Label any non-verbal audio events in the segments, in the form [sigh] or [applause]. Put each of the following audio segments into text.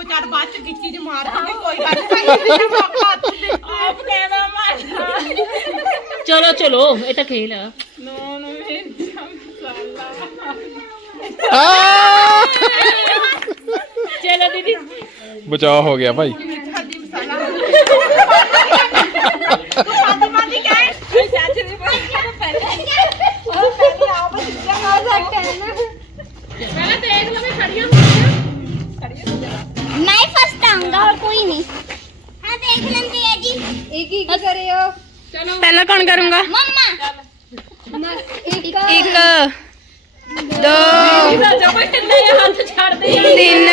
ਦੋ ਚਾਰ ਬਾਅਦ ਚ ਗਿੱਚੀ ਚ ਮਾਰ ਕੇ ਕੋਈ ਗੱਲ ਨਹੀਂ ਮੌਕਾ ਤੇ ਆਪ ਕਹਿਣਾ ਮਾਰ ਚਲੋ ਚਲੋ ਇਹ ਤਾਂ ਖੇਲ ਆ ਨੂਨ ਮਿਰਚਾਂ ਮਸਾਲਾ ਆ ਚਲੋ ਦੀਦੀ ਬਚਾਅ ਹੋ ਗਿਆ ਭਾਈ ਹਲਦੀ ਮਸਾਲਾ ਮੈਂ ਫਸਟ ਆਉਂਗਾ ਹੋਰ ਕੋਈ ਨਹੀਂ। ਹਾਂ ਦੇਖ ਲੈਂਦੇ ਆ ਜੀ। ਇਹ ਕੀ ਕੀ ਕਰਿਓ ਚਲੋ। ਪਹਿਲਾਂ ਕੌਣ ਕਰੂੰਗਾ? ਮੰਮਾ। ਇੱਕ ਦੋ। ਤਿੰਨ।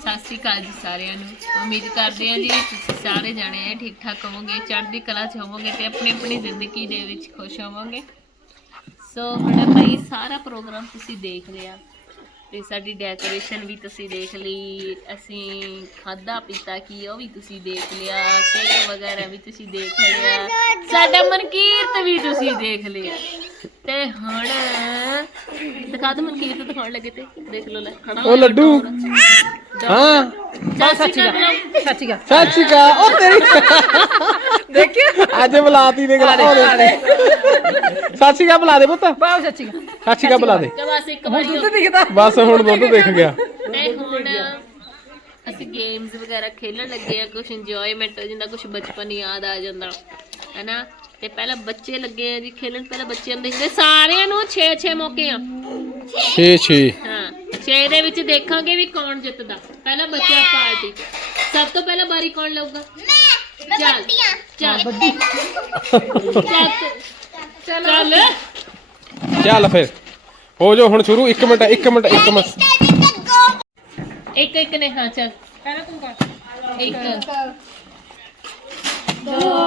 ਸਤਿ ਸ਼੍ਰੀ ਜੀ ਸਾਰਿਆਂ ਨੂੰ। ਉਮੀਦ ਕਰਦੇ ਹਾਂ ਜੀ ਤੁਸੀਂ ਸਾਰੇ ਜਾਣੇ ਆ ਠੀਕ ਠਾਕ ਹੋਵੋਗੇ ਚੜ੍ਹਦੀ ਕਲਾ 'ਚ ਹੋਵੋਗੇ ਤੇ ਆਪਣੀ ਆਪਣੀ ਜ਼ਿੰਦਗੀ ਦੇ ਵਿੱਚ ਖੁਸ਼ ਹੋਵੋਗੇ। ਸੋ ਹੁਣ ਆਪਾਂ ਇਹ ਸਾਰਾ ਪ੍ਰੋਗਰਾਮ ਤੁਸੀਂ ਦੇਖ ਲਿਆ ਤੇ ਸਾਡੀ ਡੈਕੋਰੇਸ਼ਨ ਵੀ ਤੁਸੀਂ ਦੇਖ ਲਈ ਅਸੀਂ ਖਾਦਾ ਪੀਤਾ ਕੀ ਉਹ ਵੀ ਤੁਸੀਂ ਦੇਖ ਲਿਆ ਕੇਕ ਵਗੈਰਾ ਵੀ ਤੁਸੀਂ ਦੇਖ ਲਿਆ। ਸਾਡਾ ਮਨਕੀਰਤ ਵੀ ਤੁਸੀਂ ਦੇਖ ਲਿਆ। ਤੇ ਹੁਣ ਦਿਖਾ ਦੋ ਮਨਕੀਰਤ ਦਿਖਾਉਣ ਲੱਗੇ ਤੇ ਦੇਖ ਲਓ ਲੈ। ਖੜਾ ਉਹ ਲੱਡੂ। ਹਾਂ। ਸੱਚੀ ਗੱਲ ਸੱਚੀ ਗੱਲ ਸਤਿ ਸ਼੍ਰੀ ਅਕਾਲ। ਉਹ ਤੇਰੀ ਅੱਜ ਬੁਲਾਤੀ ਦੇ ਗਲਾ ਸਤਿ ਸ਼੍ਰੀ ਅਕਾਲ ਬੁਲਾ ਦੇ ਪੁੱਤ। ਬਾਉ ਸੱਚੀ ਗੱਲ ਸਤਿ ਸ਼੍ਰੀ ਅਕਾਲ ਬੁਲਾ ਦੇ। ਬਸ ਇੱਕ ਵਾਰੀ ਹੋਰ। ਦਿਖਦਾ। ਬਸ ਹੁਣ ਦੁੱਧ ਦਿਖ ਗਿਆ। ਹੁਣ ਅਸੀਂ ਗੇਮਸ ਵਗੈਰਾ ਖੇਲਣ ਲੱਗੇ ਆ ਕੁਝ ਇੰਜੋਇਮੈਂਟ ਜਾਂਦਾ ਕੁਝ ਬਚਪਨ ਯਾਦ ਆ ਜਾਂਦਾ ਹੈਨਾ? ਤੇ ਪਹਿਲਾਂ ਬੱਚੇ ਲੱਗੇ ਆ ਜੀ ਖੇਲਣ ਪਹਿਲਾਂ ਬੱਚਿਆਂ ਨੂੰ ਦੇਖਦੇ ਸਾਰਿਆਂ ਨੂੰ 6-6 ਮੌਕੇ ਆ। 6 6 ਹਾਂ 6 ਦੇ ਵਿੱਚ ਦੇਖਾਂਗੇ ਵੀ ਕੌਣ ਜਿੱਤਦਾ। ਪਹਿਲਾਂ ਬੱਚਾ ਪਾਰਟੀ ਸਭ ਤੋਂ ਪਹਿਲਾਂ ਬਾਰੀ ਕੌਣ ਲਊਗਾ? ਚੱਲ। ਫਿਰ। ਹੋ ਜਾਓ ਹੁਣ ਸ਼ੁਰੂ। 1 ਮਿੰਟ 1 ਮਿੰਟ 1 ਮਿੰਟ। ਇੱਕ ਇੱਕ ਨੇ ਹਾਂ ਚੱਲ। ਪਹਿਲਾਂ ਤੂੰ ਕਰ। ਇੱਕ। ਦੋ।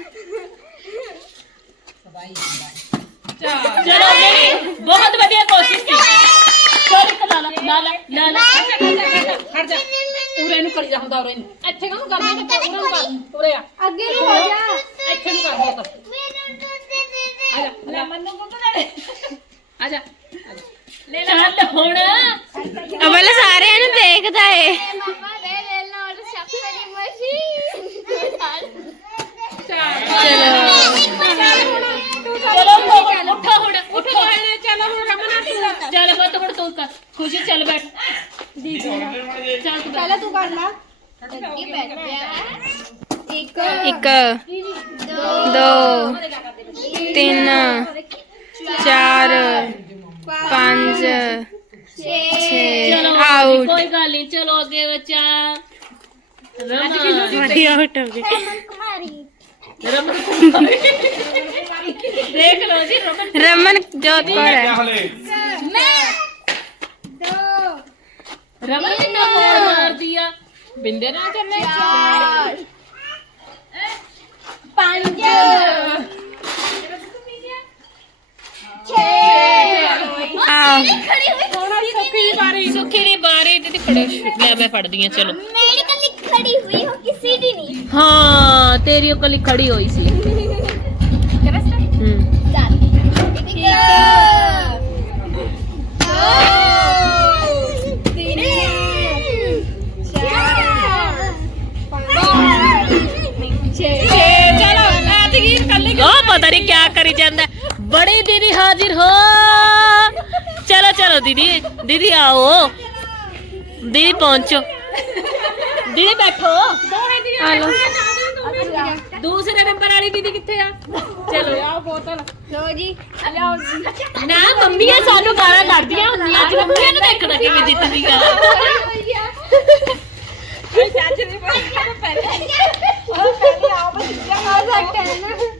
ਚਲੋ ਮੇਰੀ ਬਹੁਤ ਵਧੀਆ ਕੋਸ਼ਿਸ਼ ਕੀਤੀ। ਕੋਈ ਕਲਾ ਨਾ ਲਾ ਲਾ ਲਾ ਲਾ ਹਟ ਜਾ ਉਰੇ ਨੂੰ ਕਰੀ ਜਾ ਹੁੰਦਾ ਉਰੇ ਨੂੰ। ਇੱਥੇ ਕਾਹਨੂੰ ਕਰਨਾ? ਤੇ ਉਰੇ ਨੂੰ ਕਰ। ਉਰੇ ਆ। ਅੱਗੇ ਨੂੰ ਹੋ ਜਾ। ਇੱਥੇ ਨੂੰ ਕਰ ਬਹੁਤ ਆ ਜਾ ਲੈ ਮੰਨੂ ਕੋਲ ਲੈ ਆ ਜਾ। ਲੈ ਲੈ। ਚੱਲ ਹੁਣ। ਅਵਲ ਸਾਰਿਆਂ ਨੂੰ ਦੇਖਦਾ ਏ। ਮਾਮਾ ਦੇ ਲੈ ਲਾ ਔਰ ਸ਼ਫਰੀ ਮਸ਼ੀਨ ਚਲੋ। खुशी चल बैठ। पहले तू कर एक दो तीन चार पाँच आउट। कोई गल नहीं चलो अगे बच्चा। आउट हो गए। [laughs] देख लो जी रमन। जोधपुर कौर है? ਰਮਨ ਕਿੰਨਾ ਮੋੜ ਮਾਰਦੀ ਆ ਬਿੰਦੇ ਨਾ ਚੱਲੇ आओ ਸੁੱਖੀ ਬਾਰੀ ਸੁੱਖੀ ਦੀ ਬਾਰੀ ਤੇ ਫੜੇ ਲੈ ਮੈਂ ਫੜਦੀ ਆ ਚਲੋ मेरी कली खड़ी हुई हो किसी दी नहीं ਹਾਂ ਤੇਰੀ ਉਹ ਕਲੀ ਖੜੀ ਹੋਈ ਸੀ ਹੂੰ चलो ਪਤਾ ਨਹੀਂ ਕੀ ਕਰੀ ਜਾਂਦਾ। ਬੜੀ ਦੀਦੀ ਹਾਜ਼ਰ ਹੋ। ਚਲੋ ਚਲੋ ਦੀਦੀ ਦੀਦੀ ਆਓ। ਦੀਦੀ ਪਹੁੰਚੋ। ਦੀਦੀ ਬੈਠੋ। ਦੂਸਰੇ ਨੰਬਰ ਵਾਲੀ ਦੀਦੀ ਕਿੱਥੇ ਆ? ਚਲੋ। ਆ ਬੋਤਲ लो जी ਨਾ ਮੰਮੀਆਂ ਸਾਨੂੰ ਗਾਲਾਂ ਕੱਢਦੀਆਂ ਹੁੰਦੀਆਂ। ਅੱਜ ਮੰਮੀਆਂ ਨੂੰ ਦੇਖਣਾ ਕਿਵੇਂ ਜਿੱਤਦੀਆਂ ਕੋਈ ਚਾਚ ਦੀ ਤਾਂ ਪਹਿਲੇ। ਉਹ ਪਹਿਲੇ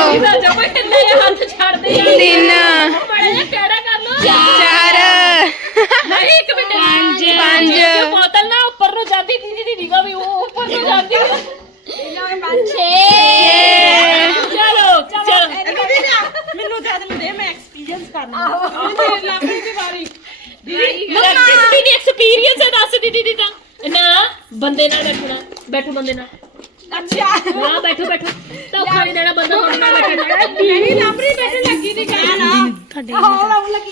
ਕਰਨਾ ਮੈਨੂੰ ਦੀ ਵਾਰੀ ਦੀਦੀ ਦੀ ਐਕਸਪੀਰੀਅੰਸ ਹੈ ਦੱਸ ਦੀਦੀ ਦੀ ਤਾਂ ਨਾ ਬੰਦੇ ਨਾਲ ਬੈਠਣਾ ਬੈਠੋ ਬੰਦੇ ਨਾਲ ਅੱਛਾ ਨਾ ਬੈਠੋ ਬੈਠੋ ਤਾਂ ਖਾਣੀ ਦੇਣਾ ਬੰਦਾ ਤੁਹਾਡੇ ਨਾਲ ਬੈਠਣਾ ਮੇਰੀ ਲਾਪਰੀ ਬੈਠਣ ਲੱਗੀ ਦੀ ਕਹਿ ਨਾ ਹੌਲਾ ਲੱਗੀ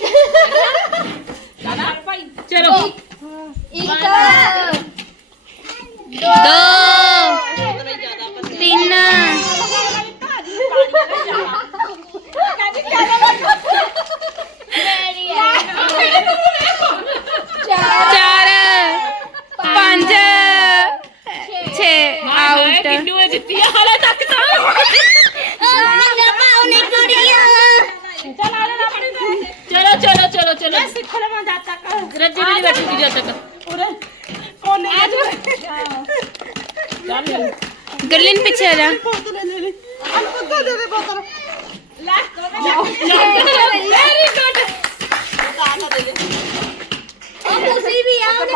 ਚਲੋ ਇੱਕ, ਦੋ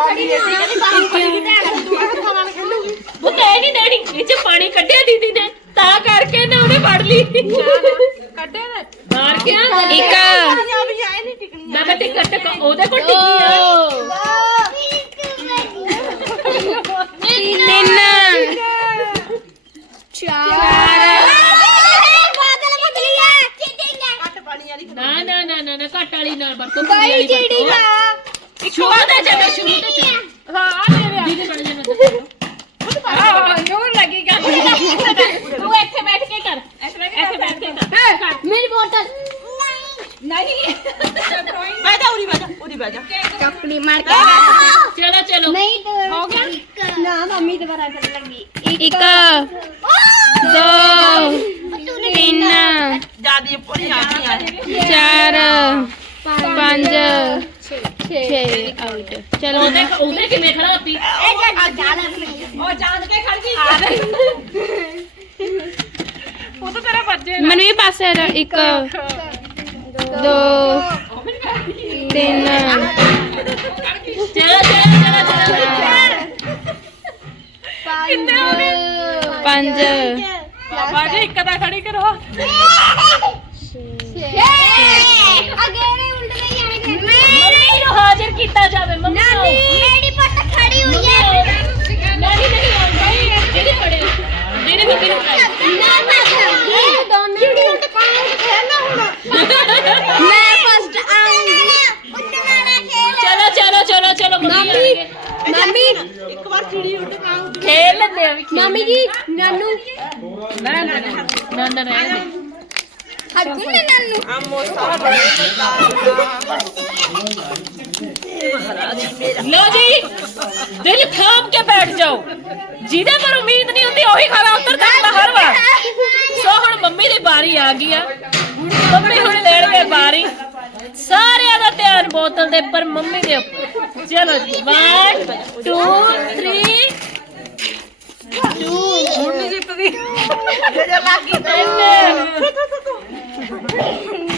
ਵੀ ਆ ਉਹਨੇ ਖੜੀ ਨਹੀਂ ਹੋਣਾ ਉਹ ਤਾਂ ਇਹ ਨਹੀਂ ਦੇਣੀ ਇਹ ਚ ਪਾਣੀ ਕੱਢਿਆ ਦੀਦੀ ਨੇ। ਤਾਂ ਕਰਕੇ ਨਾ ਉਹਨੇ ਫੜ ਲਈ। ਕੱਢੇ ਨੇ ਮਾਰ ਕੇ ਆ ਇੱਕ। ਆ ਵੀ ਆਏ ਨਹੀਂ ਟਿਕਣੀ ਮੈਂ ਕਿਹਾ ਟਿਕਟ ਟਿਕ ਉਹਦੇ ਕੋਲ ਟਿਕੀ ਆ। ਤਿੰਨ। ਚਾਰ। ਬਾਦਲ ਬਦਲੀ ਹੈ ਚੀਟਿੰਗ ਹੈ ਕੱਟ ਪਾਣੀ ਵਾਲੀ ਨਾ ਨਾ ਨਾ ਨਾ ਨਾ ਘੱਟ ਵਾਲੀ ਨਾਲ ਵਰਤੋ ਬਾਈ ਚੀਟਿੰਗ ਹੈ ਤੇ ਚੱਲੋ ਸ਼ੁਰੂ ਤੇ ਚੱਲੋ ਹਾਂ ਆ ਮੇਰੇ ਦੀਦੀ ਬਣ ਜਾਣਾ ਆ ਨੂਰ ਲੱਗੇਗਾ ਤੂੰ ਇੱਥੇ ਬੈਠ ਕੇ ਕਰ ਇੱਥੇ ਬੈਠ ਕੇ ਕਰ ਮੇਰੀ ਬੋਤਲ ਨਹੀਂ ਬਹਿ ਜਾ ਉਰੀ ਬਹਿ ਜਾ ਉਰੀ ਬਹਿ ਜਾ ਚੱਪੜੀ ਮਾਰ ਕੇ ਚਲੋ ਚਲੋ ਨਹੀਂ ਹੋ ਗਿਆ ਨਾ ਮੰਮੀ ਦੁਬਾਰਾ ਕਰ ਲੱਗੀ ਇੱਕ ਦੋ ਤਿੰਨ ਜਿਆਦੀ ਪੂਰੀ ਆ ਗਈ ਆ ਚਾਰ ਪੰਜ ਛੇ ਆਊਟ ਚਲੋ ਉਹਦੇ ਉਹਦੇ ਕਿਵੇਂ ਖੜਾ ਸੀ ਉਹ ਜਾਣ ਕੇ ਖੜ ਗਈ ਉਹ ਤਾਂ ਤੇਰਾ ਵੱਜੇ ਮੈਨੂੰ ਇਹ ਪਾਸੇ ਆ ਜਾ ਇੱਕ ਦੋ ਤਿੰਨ। ਚਲੋ ਚਲੋ ਚਲੋ ਚਲੋ ਪੰਜ। ਬਾਬਾ ਜੀ ਇੱਕ ਤਾਂ ਖੜੀ ਕਰੋ। ਅੱਗੇ ਨੇ ਉਲਟ ਨਹੀਂ ਆਣੇ ਮੰਮੀ ਨੂੰ ਹਾਜ਼ਰ ਕੀਤਾ ਜਾਵੇ ਮੰਮੀ ਨੂੰ। ਮੇਰੀ ਪੱਟ ਖੜੀ ਹੋਈ ਹੈ ਨਹੀਂ ਨਹੀਂ ਆਉਂਦਾ ਹੀ ਜਿਹਦੇ ਖੜੇ ਜਿਹਨੇ ਮੰਮੀ ਨੂੰ ਨਾ ਦੋਨੋਂ ਚਿੜੀ ਉਲਟ ਪਾਉਂਗੇ ਖੇਲਣਾ ਹੁਣ ਮੈਂ ਫਸਟ ਆਉਂਗੀ ਉੱਡਣਾ ਨਾ ਖੇਲ ਚਲੋ ਚਲੋ ਚਲੋ ਚਲੋ ਮੰਮੀ ਆਣਗੇ ਮੰਮੀ। ਇੱਕ ਵਾਰ ਚਿੜੀ ਉੱਡ ਪਾਉਂ ਖੇਲ ਲੈਂਦੇ ਆ ਵੀ ਖੇਲ। ਮੰਮੀ ਜੀ ਨਾਨੂ। ਨਾ ਨਾ ਨਾ ਨਾ ਨਾ ਰਹਿਣ ਦੇ। ਹੱਗੂ ਨੇ ਨਾਨੂ। ਲਓ ਜੀ ਦਿਲ ਥਾਮ ਕੇ ਬੈਠ ਜਾਓ। ਜਿਹਦੇ ਪਰ ਉਮੀਦ ਨਹੀਂ ਹੁੰਦੀ ਉਹੀ ਖਾਣਾ ਉੱਤਰ ਜਾਂਦਾ ਹਰ ਵਾਰ। ਸੋ ਹੁਣ ਦੀ ਬਾਰੀ ਆ ਗਈ ਆ। ਮੰਮੀ ਹੁਣ ਲੈਣਗੇ ਬਾਰੀ। ਸਾਰਿਆਂ ਦਾ ਧਿਆਨ ਬੋਤਲ ਦੇ ਉੱਪਰ ਮੰਮੀ ਦੇ ਉੱਪਰ। ਚਲੋ ਜੀ 1 2 3 ਹੁਣ ਨਹੀਂ ਜਿੱਤਦੀ ਜੇ ਲੱਗੀ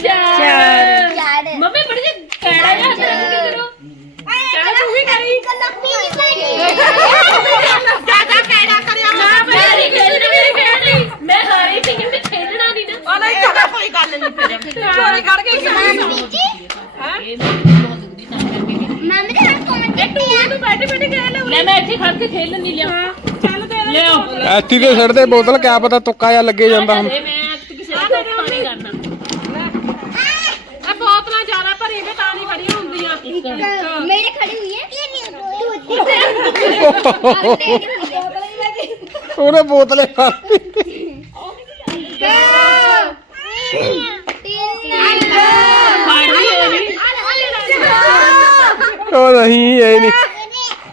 ਚਾਰ। ਯਾਰ ਮੰਮੀ ਬੜੀ ਜੀ ਕੈੜਾ ਜਿਹਾ ਹੱਥ ਰੱਖ ਕੇ ਕਰੋ। ਕਹਿਣਾ ਤੂੰ ਵੀ ਕਰੀ। ਜ਼ਿਆਦਾ ਕਹਿਣਾ ਲੈ ਲੈ ਮੈਂ ਇੱਥੇ ਖੜ ਕੇ ਖੇਡ ਲੈਂਦੀ ਲਿਆ। ਚੱਲ ਦੇ ਲਿਓ ਐਤੀ ਤੇ ਛੱਡਦੇ ਬੋਤਲ ਕਿਆ ਪਤਾ ਤੁੱਕਾ ਜਾਂ ਲੱਗੇ ਜਾਂਦਾ ਹੁਣ। ਅਰੇ ਮੈਂ ਅੱਜ ਕਿਸੇ ਦਾ ਧੋਖਾ ਨਹੀਂ ਕਰਨਾ। ਆ ਬੋਤਲਾਂ ਜ਼ਿਆਦਾ ਭਰੀ ਵੀ ਤਾਂ ਨਹੀਂ ਖੜੀਆਂ ਹੁੰਦੀਆਂ। ਮੇਰੇ ਖੜੀ ਹੋਈ ਹੈ ਤੂੰ ਉਹਨੇ ਬੋਤਲੇ ਖਾ ਫਾੜੀ ਹੋਣੀ ਉਹ ਨਹੀਂ ਇਹ ਨਹੀਂ।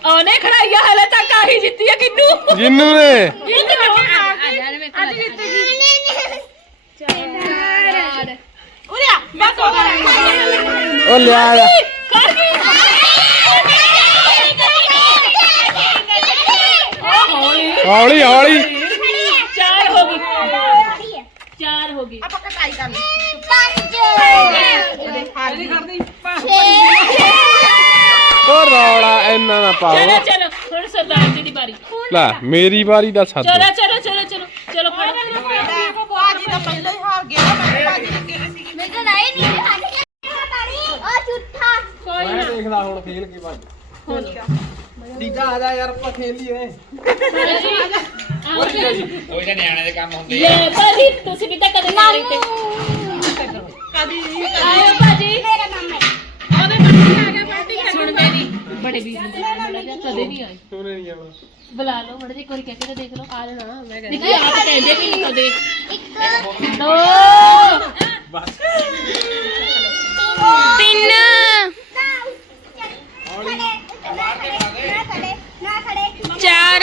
ਉਹਨੇ ਖੜਾਈਆ ਹਲੇ ਤੱਕ ਆਹੀ ਜਿੱਤੀ ਆ ਕਿੰਨੂ? ਜਿੰਨੂ ਨੇ। ਇਹ ਕਿਵੇਂ ਉਰੇ ਆ ਮੈਂ ਕੋਲ ਉਹ ਲਿਆ ਆ। ਕਰ ਗਈ ਹੌਲੀ ਹੌਲੀ। ਚਾਰ ਹੋ ਗਈ। ਚਾਰ ਹੋ ਗਈ। ਆਪਾਂ ਕਟਾਈ ਕਰ ਲਈ। ਪੰਜ। ਹਾਲੀ ਕਰਦੀ। ਓ ਰੌਲਾ ਇੰਨਾ ਨਾ ਪਾਓ। ਚਲੋ ਚਲੋ ਹੁਣ ਸਰਦਾਰ ਜੀ ਦੀ ਵਾਰੀ। ਲੈ ਮੇਰੀ ਵਾਰੀ ਦਾ ਸੱਦ। ਚਲੋ ਚਲੋ ਚਲੋ ਚਲੋ ਚਲੋ ਫੜੋ। ਬਾਜੀ ਤਾਂ ਪਹਿਲਾਂ ਹੀ ਹਾਰ ਗਿਆ ਮੈਂ ਬਾਜੀ ਲੱਗੇ ਸੀ ਮੈਂ ਤਾਂ ਲਾਈ ਨਹੀਂ ਹੱਥ ਉਹ ਝੂਠਾ। ਮੈਂ ਦੇਖਦਾ ਹੁਣ ਖੇਲ ਕੇ ਬਾਜੀ ਦੀਦਾ ਆ। ਜਾ ਯਾਰ ਆਪਾਂ ਖੇਲ ਲਈਏ। ਕੋਈ ਤਾਂ ਨਿਆਣੇ ਦੇ ਕੰਮ ਹੁੰਦੇ ਲੈ ਭਾਜੀ ਤੁਸੀਂ ਵੀ ਤਾਂ ਕਦੇ ਮਾਰੇ ਤੇ ਕਦੀ ਆਇਓ ਭਾਜੀ ਮੇਰੇ ਬੱਚੇ ਆ ਪਾਰਟੀ ਸੁਣਦੇ ਨਹੀਂ ਬੜੇ ਜਿਹਾ ਕਦੇ ਨਹੀਂ ਆਏ। ਸੋਨੇ ਨਹੀਂ ਆਉਣਾ ਬੁਲਾ ਲਓ ਬੜੇ ਇੱਕ ਵਾਰੀ ਕਹਿ ਕੇ ਤਾਂ ਦੇਖ ਲਓ। ਆ ਜਾਣਾ। ਮੈਂ ਕਹਿੰਦੀ ਦੇਖੀ ਆਪ ਕਹਿੰਦੇ ਵੀ ਨਹੀਂ ਕਦੇ। ਇੱਕ। ਦੋ। ਤਿੰਨ। ਨਾ। ਖੜੇ ਨਾ ਖੜੇ ਚਾਰ।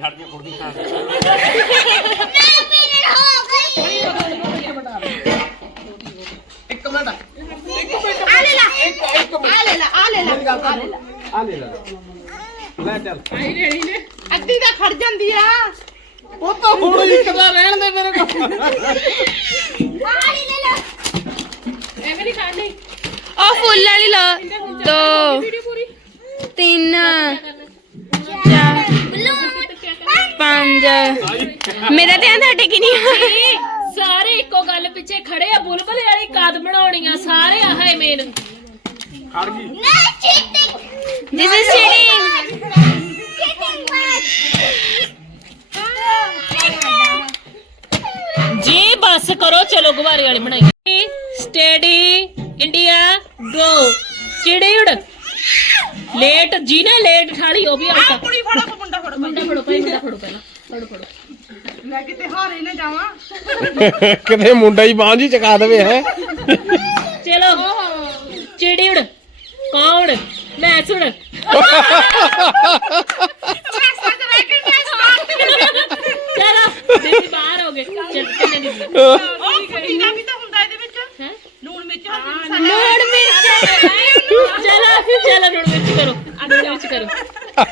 ਖਾ ਇੱਕ ਮਿੰਟ ਮੇਰੀ ਗੱਲ ਤਾਂ ਸੁਣ। ਆ ਲੈ ਲੈ। ਲੈ ਚੱਲ। ਅੱਧੀ ਤਾਂ ਖੜ ਜਾਂਦੀ ਆ। ਉਹ ਤਾਂ ਹੁਣ ਇੱਕ ਦਾ ਰਹਿਣ ਦੇ ਮੇਰੇ ਕੋਲ। ਐਵੇਂ ਨਹੀਂ ਖਾਣੀ। ਉਹ ਫੁੱਲ ਵਾਲੀ ਲਾ ਦੋ। ਤਿੰਨ। ਚਾਰ। ਪੰਜ। ਮੇਰਾ ਧਿਆਨ ਤੁਹਾਡੇ ਕਿ ਨਹੀਂ ਸਾਰੇ ਇੱਕੋ ਗੱਲ ਪਿੱਛੇ ਖੜੇ ਆ ਬੁਲਬੁਲ ਵਾਲੀ ਕਦ ਬਣਾਉਣੀ ਆ ਸਾਰੇ ਆਹ ਹੈ ਮੇਨ ਖੜ ਗਈ। ਦਿਸ ਇਜ਼ ਚੀਟਿੰਗ ਜੀ ਬਸ ਕਰੋ ਚਲੋ ਗੁਬਾਰੇ ਵਾਲੀ ਬਣਾਈ। ਸਟੇਡੀ ਇੰਡੀਆ ਗੋ ਚਿੜੀ ਉੜ? ਲੇਟ ਜੀ ਨੇ ਲੇਟ ਠਾਲੀ ਉਹ ਵੀ ਆਉਤਾ ਕੁੜੀ ਫੜੋ ਕੋ ਮੁੰਡਾ ਫੜੋ ਮੁੰਡਾ ਫੜੋ ਭਾਈ ਮੁੰਡਾ ਫੜੋ ਪਹਿਲਾਂ ਫੜੋ ਫੜੋ। ਮੈਂ ਕਿਤੇ ਹਾਰੇ ਨਾ ਜਾਵਾਂ। ਕਿਤੇ ਮੁੰਡਾ ਹੀ ਬਾਂਝ ਹੀ ਚਕਾ ਦੇਵੇ ਹੈ? ਚਲੋ ਚਿੜੀ ਉੜ ਕੌਣ ਮੈਂ ਸੁਣ। ਚਲੋ ਦੀਦੀ ਬਾਹਰ ਹੋ ਗਏ ਚੱਲ ਚੱਲੇ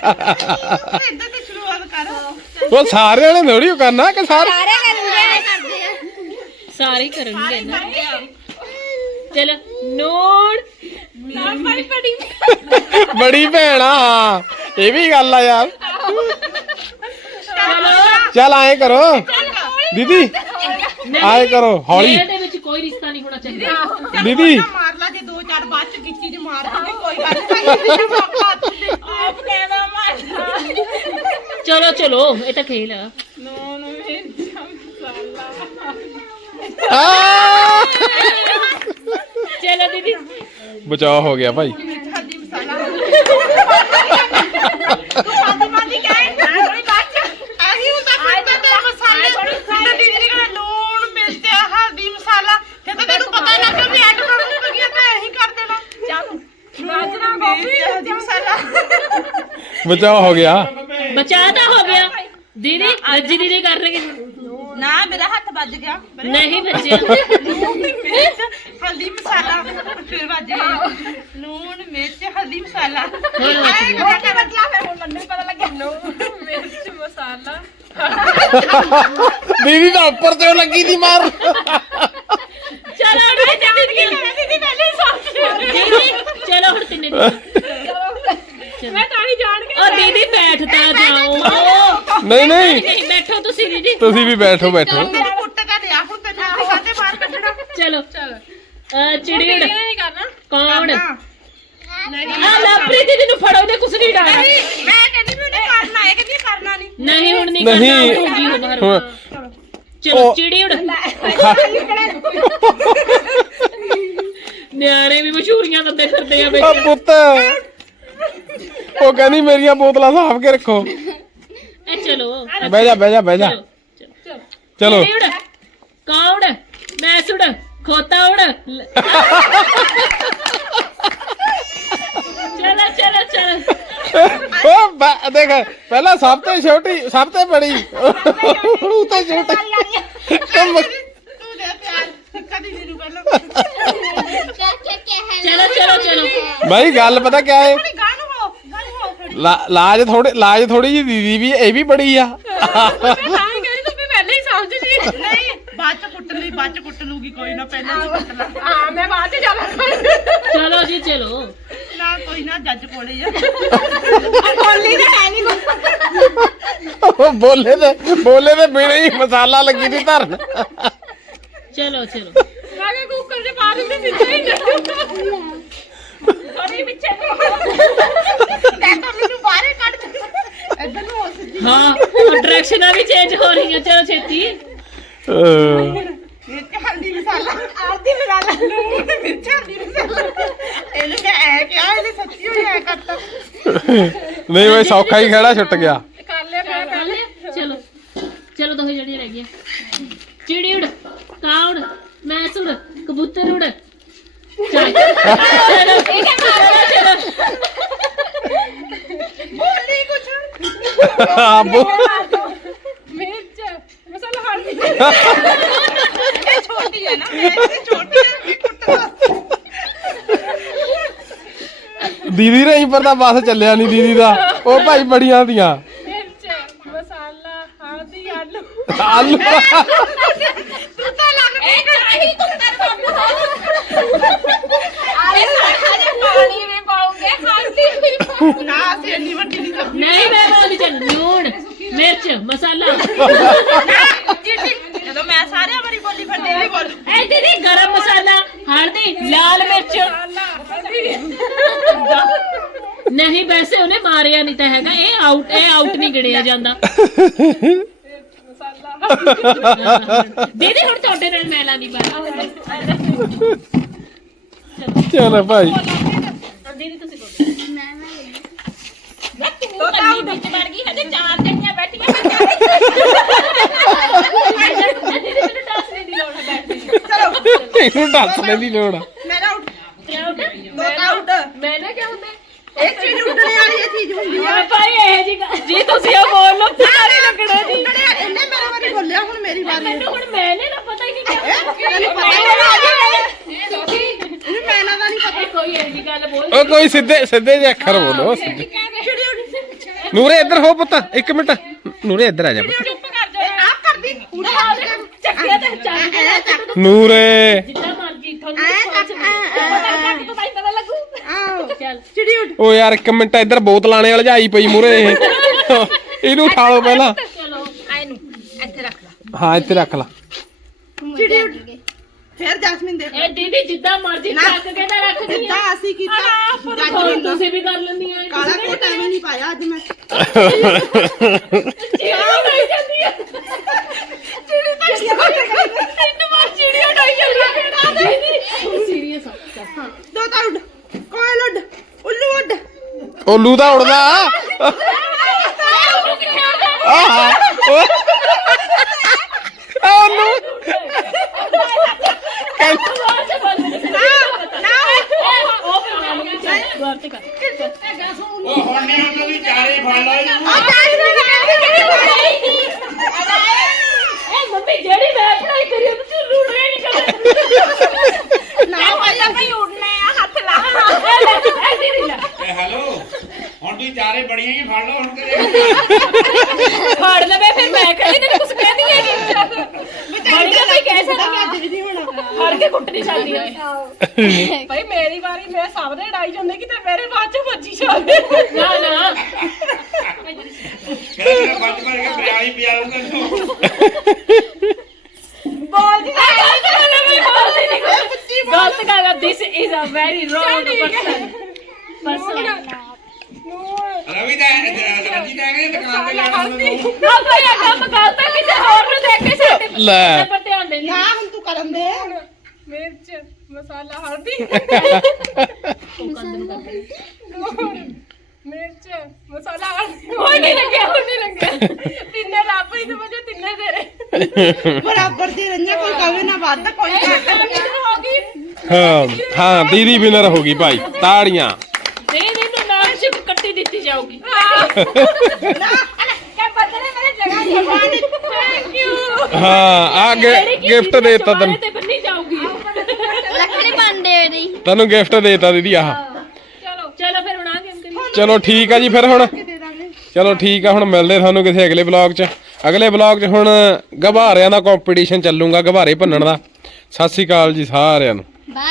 ਇੱਧਰ ਤੇ ਸ਼ੁਰੂਆਤ ਕਰ। ਉਹ ਸਾਰਿਆਂ ਨੇ ਥੋੜੀ ਉਹ ਕਰਨਾ ਕਿ ਸਾਰੇ? ਸਾਰੇ ਕਰਨਗੇ। ਨਾ। ਚਲੋ ਨੂਣ ਬੜੀ ਭੈਣ ਆ ਹਾਂ। ਇਹ ਵੀ ਗੱਲ ਆ ਯਾਰ। ਚਲੋ। ਚੱਲ ਆਏ ਕਰੋ। ਦੀਦੀ ਆਏ ਕਰੋ ਹੌਲੀ। ਇਹਦੇ ਵਿੱਚ ਕੋਈ ਰਿਸ਼ਤਾ ਨਹੀਂ ਹੋਣਾ ਚਾਹੀਦਾ। ਦੀਦੀ। ਮਾਰ ਲਾ ਜੇ ਦੋ ਚਾਰ ਬਾਅਦ ਚ ਗਿੱਚੀ ਚ ਮਾਰ ਦਾਂਗੇ ਕੋਈ ਗੱਲ ਨਹੀਂ ਪਾਪਾ ਆਪ ਕਹਿਣਾ ਮਾਰ ਚਲੋ ਚਲੋ ਇਹ ਤਾਂ ਖੇਲ ਆ ਆ ਚਲੋ ਦੀਦੀ ਬਚਾਅ ਹੋ ਗਿਆ ਭਾਈ ਬਚਾਅ ਹੋ ਗਿਆ ਬਚਾ ਤਾਂ ਹੋ ਗਿਆ। ਦੀਦੀ ਰੱਜੀ ਦੀਦੀ ਕਰ ਰਹੀ ਨਾ ਮੇਰਾ ਹੱਥ ਵੱਜ ਗਿਆ। ਨਹੀਂ ਬੱਚਿਆ ਮਿਰਚ ਹਲਦੀ ਮਸਾਲਾ। ਫਿਰ ਵੱਜ ਗਿਆ ਲੂਣ ਮਿਰਚ ਹਲਦੀ ਮਸਾਲਾ। ਆਏ ਕਿਹੜਾ ਕਰ ਬਦਲਾ ਫਿਰ। ਹੁਣ ਮੈਨੂੰ ਪਤਾ ਲੱਗਿਆ। ਲੂਣ ਮਿਰਚ ਮਸਾਲਾ। ਦੀਦੀ ਤਾਂ ਉੱਪਰ ਤੇ ਉਹ ਲੱਗੀ ਦੀ ਮਾਰ। ਚਲੋ ਹੁਣ ਦੀਦੀ ਦੀ ਦੀਦੀ ਪਹਿਲੇ ਹੀ ਸੋਚ ਦੀਦੀ ਚਲੋ ਹੁਣ ਤਿੰਨੇ ਮੈਂ ਤਾਂ ਹੀ ਜਾਣ ਕੇ ਉਹ ਦੀਦੀ ਬੈਠ ਤਾਂ ਜਾਓ। ਨਹੀਂ ਨਹੀਂ। ਨਹੀਂ ਬੈਠੋ ਤੁਸੀਂ ਦੀਦੀ। ਤੁਸੀਂ ਵੀ ਬੈਠੋ ਬੈਠੋ। ਮੇਰਾ ਕੁੱਟ ਕੇ ਦਿਆ ਹੁਣ ਤੈਨੂੰ ਵੀ ਕਾਹਦੇ ਬਾਹਰ ਕੱਢਣਾ। ਚਲੋ। ਚਲੋ। ਚਿੜੀੜ। ਨਹੀਂ ਕਰਨਾ। ਕੌਣ? ਆ ਲਵਪ੍ਰੀਤ ਦੀਦੀ ਨੂੰ ਫੜੋ ਨੇ ਕੁਛ ਨਹੀਂ ਡਾਣਾ ਮੈਂ ਕਹਿੰਦੀ ਵੀ ਕਰਨਾ ਹੈ ਕਿ ਕਰਨਾ ਨਹੀਂ। ਨਹੀਂ ਹੁਣ ਨਹੀਂ ਨਹੀਂ। ਕਰਨਾ ਹੁਣ ਚਲੋ ਉਹ- ਚਿੜੀ ਉੜ ਨਿਆਣੇ ਵੀ ਮਸ਼ਹੂਰੀਆਂ ਦਿੰਦੇ ਫਿਰਦੇ ਆ ਆ ਪੁੱਤ। ਉਹ ਕਹਿੰਦੀ ਮੇਰੀਆਂ ਬੋਤਲਾਂ ਸਾਫ਼ ਕੇ ਰੱਖੋ। ਇਹ ਚਲੋ। ਬਹਿ ਜਾ ਬਹਿ ਜਾ ਬਹਿ ਜਾ। ਚਲੋ। ਉੜ ਕੌੜ ਮੈਂ ਸੁੜ ਖੋਤਾ ਉੜ। ਲ- ਚਲੋ ਚਲੋ ਚਲੋ। ਉਹ ਬ- ਦੇਖ ਪਹਿਲਾਂ ਸਭ ਤੋਂ ਛੋਟੀ ਸਭ ਤੋਂ ਬੜੀ। ਉਹ ਤਾਂ ਛੋਟੀ। ਕੰਮ- ਤੂੰ ਦੇ ਪਿਆਰ। ਕਦੀ ਨਹੀਂ ਨੂੰ ਪਹਿਲਾਂ ਚਾਚਾ ਕੀ ਹੈ ਚਲੋ ਚਲੋ ਚਲੋ। ਬਾਈ ਗੱਲ ਪਤਾ ਕਿਆ ਹੈ ਲਾ- ਲਾਜ ਥੋੜੇ ਲਾਜ ਥੋੜੀ ਜੀ ਦੀਦੀ ਵੀ ਇਹ ਵੀ ਬੜੀ ਆ। ਮੈਂ ਤਾਂ ਹੀ ਕਹਿੰਦੀ ਤੂੰ ਵੀ ਪਹਿਲਾਂ ਹੀ ਸਮਝ ਲਈ ਨਹੀਂ ਬਾਅਦ ਚ ਕੁੱਟ ਲਈ ਬਾਅਦ ਚ ਕੁੱਟ ਲੂਗੀ ਕੋਈ ਨਾ ਪਹਿਲਾਂ ਨਹੀਂ ਕੁੱਟ ਲਾ। ਹਾਂ ਮੈਂ ਬਾਅਦ ਚ ਜਾਣਾ ਚਲੋ ਜੀ ਚਲੋ। ਨਾ ਕੋਈ ਨਾ ਜੱਜ ਕੋਲੇ ਹੀ ਆ। ਬੋਲੀ ਤਾਂ ਹੈ ਨਹੀਂ ਉਹ ਬੋਲੇ ਤੇ ਬੋਲੇ ਤੇ ਬਿਨਾਂ ਹੀ ਮਸਾਲਾ ਲੱਗੀ ਦੀ ਧਰਨ ਚਲੋ ਚਲੋ। ਮੈਂ ਕਿਹਾ ਕੁੱਕਰ ਦੇ ਬਾਅਦ ਵਿੱਚ ਸਿੱਧਾ ਹੀ ਨਾ ਅਰੇ ਪਿੱਛੇ ਤੇ। ਤਾਂ ਮੈਨੂੰ ਬਾਹਰੇ ਕੱਢ ਦੇ ਇੱਧਰ ਨੂੰ ਹੋ ਸਿੱਧੀ। ਹਾਂ ਡਾਇਰੈਕਸ਼ਨਾਂ ਵੀ ਚੇਂਜ ਹੋ ਰਹੀਆਂ ਚਲੋ ਛੇਤੀ। ਅਹ, ਮਿਰਚ ਹਲਦੀ ਮਸਾਲਾ ਹਲਦੀ ਮਸਾਲਾ। ਲੂਣ ਮਿਰਚ ਹਲਦੀ ਮਸਾਲਾ। ਇਹਨੂੰ ਮੈਂ ਐ ਕਿਹਾ ਇਹਨੇ ਸੱਚੀ ਹੋਈ ਐ ਕਰਤਾ। ਨਹੀਂ ਓਏ ਸੌਖਾ ਹੀ ਖੜਾ ਛੁੱਟ ਗਿਆ। ਕਰ ਲਿਆ ਮੈਂ ਕਰ ਲਿਆ? ਚਲੋ। ਚਲੋ ਦੋ ਜਿਹੜੀਆਂ ਰਹਿ ਗਈਆਂ। ਚਿੜੀ ਉੜ ਕਾਂ ਉੜ ਕਬੂਤਰ ਉੜ। ਬੋਲੀ ਕੁਛ ਆ ਬੋ ਮਿਰਚ ਮਸਾਲਾ ਹਲਦੀ ਇਹ ਛੋਟੀ ਹੈ ਨਾ ਇਹ ਛੋਟੀ ਹੈ ਇਹ ਕੁੱਟ ਵਾਸਤੇ ਦੀਦੀ ਰਹੀ ਪਰ ਤਾਂ ਬਸ ਚੱਲਿਆ ਨਹੀਂ ਦੀਦੀ ਦਾ। ਉਹ ਭਾਈ ਬੜੀਆਂ ਦੀਆਂ। ਮਿਰਚ ਮਸਾਲਾ ਹਲਦੀ ਆਲੂ। ਆਲੂ ਤੂੰ ਤਾਂ ਲੱਗ ਇਹ ਚਾਹੀ ਕੁੱਤਰ ਬਾਬੂ ਆਲੇ ਸਾਰੇ ਪਾਣੀ ਵੀ ਪਾਉਂਗੇ ਹਲਦੀ ਵੀ ਪਾਉਂਗੇ ਨਾ ਅਸੀਂ ਇੰਨੀ ਵੱਡੀ ਨਹੀਂ ਖਾਂਦੇ ਨਹੀਂ ਮੈਂ ਬੋਲੀ ਚੱਲ ਲੂਣ ਮਿਰਚ ਮਸਾਲਾ। ਜਦੋਂ ਮੈਂ ਸਾਰਿਆਂ ਵਾਰੀ ਬੋਲੀ ਫਿਰ ਤੇਰੀ ਬੋਲ। ਐ ਦੀਦੀ ਗਰਮ ਮਸਾਲਾ ਹਲਦੀ ਲਾਲ ਮਿਰਚ। ਨਹੀਂ ਵੈਸੇ ਉਹਨੇ ਮਾਰਿਆ ਨਹੀਂ ਤਾਂ ਹੈਗਾ ਇਹ ਆਊਟ ਇਹ ਆਊਟ ਨਹੀਂ ਗਿਣਿਆ ਜਾਂਦਾ। ਦੀਦੀ ਹੁਣ ਤੁਹਾਡੇ ਨਾਲ ਮੈਂ ਲਾਂਦੀ ਬਾਤ ਚਲੋ ਭਾਈ। ਦੀਦੀ ਤੁਸੀਂ ਤੂੰ ਕੰਨੀ ਵਿੱਚ ਵੜ ਗਈ ਹਜੇ ਚਾਰ ਜਣੀਆਂ ਬੈਠੀਆਂ ਮੈਂ ਦੀਦੀ ਮੈਨੂੰ ਦੱਸ ਨਹੀਂ ਦੀ ਲੋੜ ਹੈ ਦੱਸਣੇ ਦੀ ਲੋੜ ਆ। ਮੇਰਾ ਉੱਠ। ਤਾਂ ਉੱਠ? ਮੈਂ ਨਾ ਕਿਆ ਹੁੰਦਾ? ਇਹ ਚੀਜ਼ ਉੱਠਣੇ ਵਾਲੀ ਇਹ ਚੀਜ਼ ਹੁੰਦੀ ਆ। ਭਾਈ ਇਹ ਜੀ ਜੀ ਤੁਸੀਂ ਉਹ ਬੋਲ ਲੋ ਸਾਰੇ ਲੱਗਣਾ ਜੀ। ਵਾਲੀ- ਇਹਨੇ ਮੇਰੇ ਵਾਰੀ ਬੋਲਿਆ ਹੁਣ ਮੇਰੀ ਵਾਰੀ ਹੈ। ਮੈਨੂੰ ਹੁਣ ਮੈਨੇ ਨਾ ਪਤਾ ਹੀ ਨਹੀਂ ਕਿਆ। ਤੈਨੂੰ ਪਤਾ ਹੀ ਨਹੀਂ ਇਹਨੂੰ ਮੈਨਾਂ ਦਾ ਨਹੀਂ ਪਤਾ। ਇਹ ਕੋਈ ਐਸੀ ਗੱਲ ਬੋਲ ਉਹ ਕੋਈ ਸਿੱਧੇ ਸਿੱਧੇ ਜਿਹੇ ਅੱਖਰ ਬੋਲੋ ਸਿੱਧੇ। ਨੂਰੇ ਇੱਧਰ ਹੋ ਪੁੱਤ ਇੱਕ ਮਿੰਟ। ਨੂਰੇ ਇੱਧਰ ਆ ਜਾ ਪੁੱਤ। ਚੁੱਪ ਕਰ ਜਾ। ਆ ਕਰਦੀ ਆ ਚੱਕਿਆ ਤੇ ਚੱਕ ਨੂਰੇ। ਜਿੱਦਾਂ ਮਰਜ਼ੀ ਤੁਹਾਨੂੰ ਸੋਚ ਪਤਾ ਕੱਟ ਤੋਂ ਬਾਈ ਪਤਾ ਲੱਗੂ। ਆਓ ਚੱਲ ਚਿੜੀ ਉੱਠ। ਓ ਯਾਰ ਇੱਕ ਮਿੰਟ ਇੱਧਰ ਬੋਤਲ ਆਣੇ ਵਾਲੀ ਜਾਈ ਪਈ ਮੂਰੇ ਇਹ ਇਹਨੂੰ ਉਠਾ ਲਓ ਪਹਿਲਾਂ। ਚਲੋ ਇਹਨੂੰ ਇੱਥੇ ਰੱਖ ਲੈ। ਹਾਂ ਇੱਥੇ ਰੱਖ ਲਾ। ਚਿੜੀ ਉੱਠ। ਫਿਰ ਜੈਸਮੀਨ ਦੇਖ ਇਹ ਦੀਦੀ ਜਿੱਦਾਂ ਮਰਜ਼ੀ ਚੱਕ ਕੇ ਤਾਂ ਰੱਖ ਦੀ ਜਿੱਦਾਂ ਅਸੀਂ ਕੀਤਾ ਜੱਜ ਹੋਰ ਨੂੰ ਤੁਸੀਂ ਵੀ ਕਰ ਲੈਂਦੀਆਂ ਇਹ। ਕਾਲਾ ਕੋਟ ਐਵੇਂ ਨਹੀਂ ਪਾਇਆ ਅੱਜ ਮੈਂ। ਚਿੜੀ ਬਣ ਜਾਂਦੀ ਆ। ਚਿੜੀ ਤਾਂ ਇੰਨ ਮਾਰ ਚਿੜੀ ਉਡਾਈ ਜਾਂਦੀ ਆ। ਦੀਦੀ ਸੀਰੀਅਸ ਆ। ਦੋ ਤਾਂ ਉੱਡ। ਕੋਇਲ ਉੱਡ ਉੱਲੂ ਉੱਡ। ਉੱਲੂ ਤਾਂ ਉੜਦਾ ਆਹ। ਓ ਆ ਉੱਲੂ ਉਹ ਫਿਰ ਮੈਂ ਨਹੀਂ ਚੱਲ ਬਾਹਰ ਤੇ ਕਰ ਉਹ ਹੁਣ ਨਹੀਂ ਹੁਣ ਤੁਸੀਂ ਚਾਰੇ ਫੜ ਲਓ ਇਹਨੂੰ ਇਹ ਮੰਮੀ ਜਿਹੜੀ ਮੈਂ ਪੜਾਈ ਕਰੀ ਉਹ ਤੁਸੀਂ ਰੂੜੇ ਨਹੀਂ ਕਰਦੇ ਨਾ ਭਾਈ ਭਈ ਉੱਡਨੇ ਆ ਹੱਥ ਲਾ ਇਹ ਦੀਦੀ ਲੈ ਇਹ ਹੈਲੋ ਹੁਣ ਤੁਸੀਂ ਚਾਰੇ ਬੜੀਆਂ ਹੀ ਫੜ ਲਓ ਹੁਣ ਤੇ ਫੜ ਲਵੇ ਫਿਰ ਮੈਂ ਕਹੀ ਤੈਨੂੰ ਕੁਝ ਕਹਿੰਦੀ ਹੈ ਨਹੀਂ ਬੜੀ ਨਾ ਕੋਈ ਕਹਿ ਸਕਦਾ ਨਹੀਂ ਹੋਣਾ ਫੜ ਕੇ ਕੁੱਟ ਨਹੀਂ ਸਕਦੀ ਓਏ ਭਾਈ ਮੇਰੀ ਵਾਰੀ ਮੈਂ ਸਭ ਦੇ ਡਾਈ ਜਾਂਦੇ ਕਿਤੇ ਮੇਰੇ ਬਾਅਦ ਚ ਵੱਜੀ ਜਾਂਦੇ ਨਾ ਨਾ ਕਹਿੰਦਾ ਮੇਰਾ ਬੱਜ ਭਰ ਕੇ ਬਰਿਆਲੀ ਪਿਆ ਦੂੰਗਾ ਤੈਨੂੰ ਬੋਲਦੀ ਨਾ ਬੋਲਦੀ ਨਹੀਂ ਗਲਤ ਗੱਲ this is a very wrong person person Ravi ਦਾ ਰਵੀ ਦਾ ਹੈਗਾ ਆਪਾਂ ਇਹ ਕੰਮ ਕਰਤਾ ਕਿਸੇ ਹੋਰ ਨੂੰ ਦੇਖ ਕੇ ਸਾਡੇ ਲੈ। ਪਰ ਧਿਆਨ ਦੇ ਨਾ ਹੁਣ ਤੂੰ ਕਰਨ ਦੇ। ਮਿਰਚ ਮਸਾਲਾ ਹਲਦੀ। [laughs] ਮਿਰਚ ਮਸਾਲਾ ਹਲਦੀ। ਕੋਈ ਨਹੀਂ ਲੱਗਿਆ। ਹੁਣ ਨਹੀਂ ਲੱਗਿਆ। ਤਿੰਨੇ ਰੱਬ ਹੀ ਸਮਝੋ ਤਿੰਨੇ ਤੇਰੇ। ਬਰਾਬਰ ਦੀ ਰੰਜਾ ਕੋਈ ਕਵੇ ਨਾ ਵੱਧ ਕੋਈ ਘੱਟ। ਹੋ ਗਈ। ਹਾਂ ਹਾਂ ਦੀਦੀ ਵਿਨਰ ਹੋ ਗਈ ਭਾਈ ਤਾੜੀਆਂ ਦੀਦੀ ਨੂੰ ਨਾਮ ਚ ਕੱਟੀ ਦਿੱਤੀ ਜਾਊਗੀ ਕਿ ਬਦਲੇ ਮੇਰੇ ਜਗ੍ਹਾ ਜਵਾਨੀ ਥੈਂਕ ਯੂ ਹਾਂ ਆ ਗਿਫਟ ਦੇਤਾ ਤੈਨੂੰ। ਤੇ ਬੰਨੀ ਜਾਊਗੀ। ਲੱਕੜੀ ਬੰਦੇ ਦੀ ਤੈਨੂੰ ਗਿਫਟ ਦੇਤਾ ਦੀਦੀ ਆਹ। ਚਲੋ ਚਲੋ ਫਿਰ ਬਣਾਗੇ ਅੰਕਲ ਚਲੋ ਠੀਕ ਆ ਜੀ ਫਿਰ ਹੁਣ। ਚਲੋ ਠੀਕ ਆ ਹੁਣ ਮਿਲਦੇ ਤੁਹਾਨੂੰ ਕਿਸੇ ਅਗਲੇ ਬਲੌਗ 'ਚ। ਅਗਲੇ ਬਲੌਗ 'ਚ ਹੁਣ ਗਵਾਰਿਆਂ ਦਾ ਕੰਪੀਟੀਸ਼ਨ ਚੱਲੂਗਾ ਗਵਾਰੇ ਭੰਨਣ ਦਾ। ਸਤਿ ਸ਼੍ਰੀ ਅਕਾਲ ਜੀ ਸਾਰਿਆਂ ਨੂੰ।